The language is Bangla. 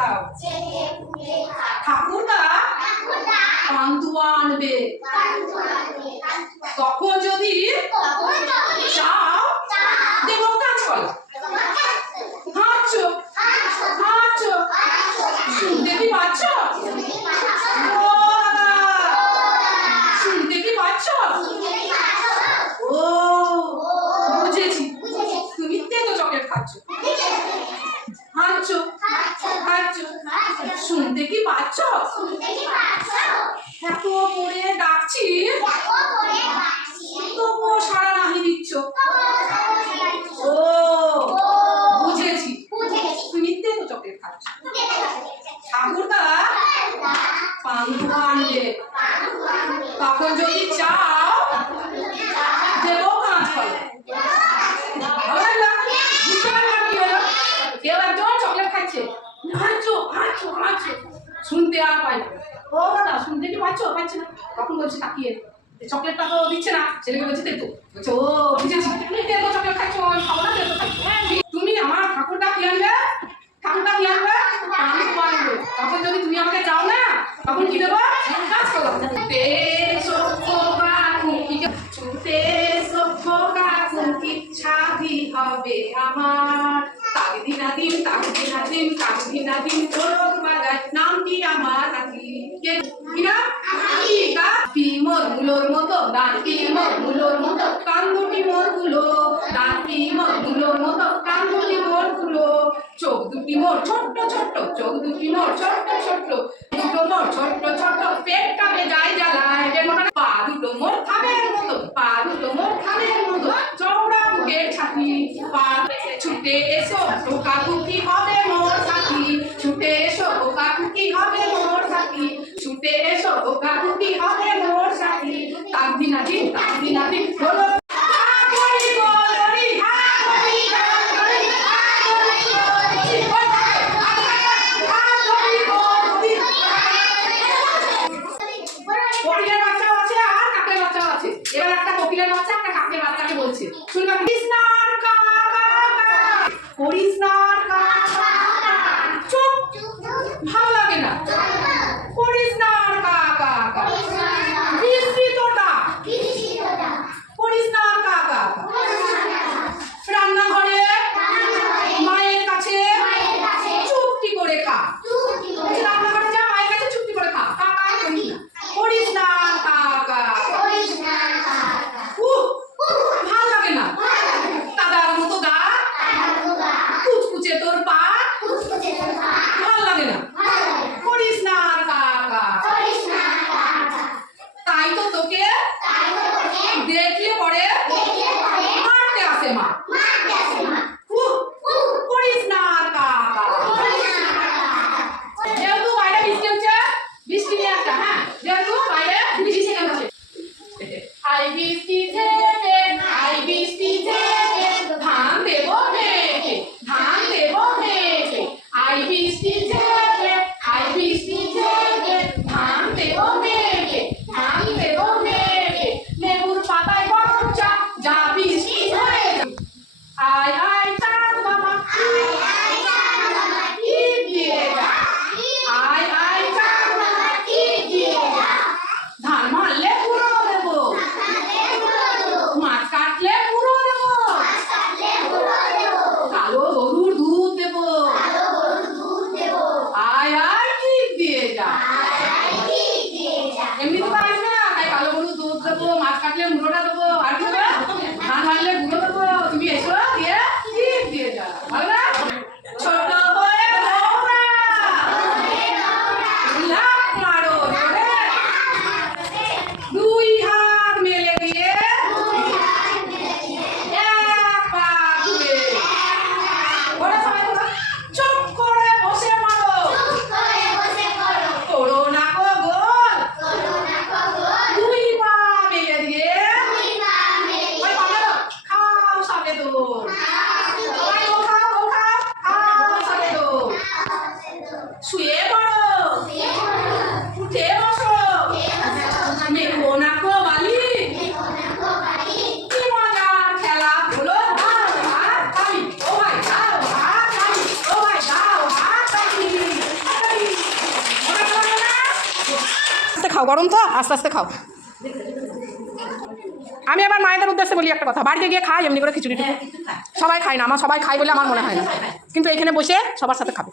খাও। ঠাকুরদা পান্তুয়া আনবে। তখন যদি চাও, দেব কাঁচকলা। হাঁটছো? হাঁটছো? শুনতে কি পাচ্ছ? শুনতে কি পাচ্ছ? ও, বুঝেছি। তুমি চকলেট খাচ্ছ। হাঁটছো? শুনতে কি পাচ্ছ এত করে ডাকছি। তবুও সারা নাহি দিচ্ছ। ও বুঝেছি। তুমি তেতো চকলেট খাচ্ছ। ঠাকুরদা পান্তুয়া আনবে। তখন যদি চাও দেব কাঁচকলা ভালো লাগল? বুঝতে পারলাম কি হলো? কেউ একজন চকলেট খাচ্ছে হাঁচো হাঁচো শুনতে আর পাই না। ও দাদা, শুনতে কি পাচ্ছ? পাচ্ছি না। তখন বলছি, তাকিয়ে। চকলেটটা তো দিচ্ছে না। ছেলেকে বলছে তেতো বলছে, ও, বুঝেছি। তুমি চকলেট খাচ্ছ, আমি খাব না তেতো খাচ্ছ। তুমি আমার ঠাকুরটা কি আনবে? ঠাকুরটা কি আনবে? আমি তো আনবে। তখন যদি তুমি আমাকে চাও না, তখন কি দেবো? আমার তাগদিনা দিন তাগদিনা দিন তাগদিনা দিন চোরক বাজায় নামটি আমার নাকি কে? কিনা ডাকি মোর মুলোর মতো ডাকি মোর মুলোর মতো কান্দুটি মোরগুলো ডাকি মোর মুলোর মতো কান্দুটি মোরগুলো চোখ দুটি মোর ছোট্ট ছোট্ট চোখ দুটি মোর ছোট্ট ছোট্ট দুটো মোর ছোট্ট। কুকি হবে মোর সাথী ছুটে এসো টোকা কুকি হবে মোর সাথী ছুটে এসো টোকা কুকি হবে মোর সাথী তাক দিনা দিন তাক দিনা দিন, বলো। এবার একটা কোকিলের বাচ্চা, একটা কাকের বাচ্চাকে বলছে। শুনবে I used এমনি তো পারিস না? তাই কালো গরুর দুধ দেবো, মাছ কাটলে মুড়োটা দেবো, আর ধান মারলে গুঁড়ো শুয়ে পড়ো। উঠে বসো। বালি। খাও গরম তো। আস্তে আস্তে খাও। আমি আবার মায়েদের উদ্দেশ্যে বলি একটা কথা। বাড়িতে গিয়ে খাই এমনি করে খিচুড়ি সবাই খায় না আমার সবাই খাই বলে আমার মনে হয় না। কিন্তু এখানে বসে সবার সাথে খাবে।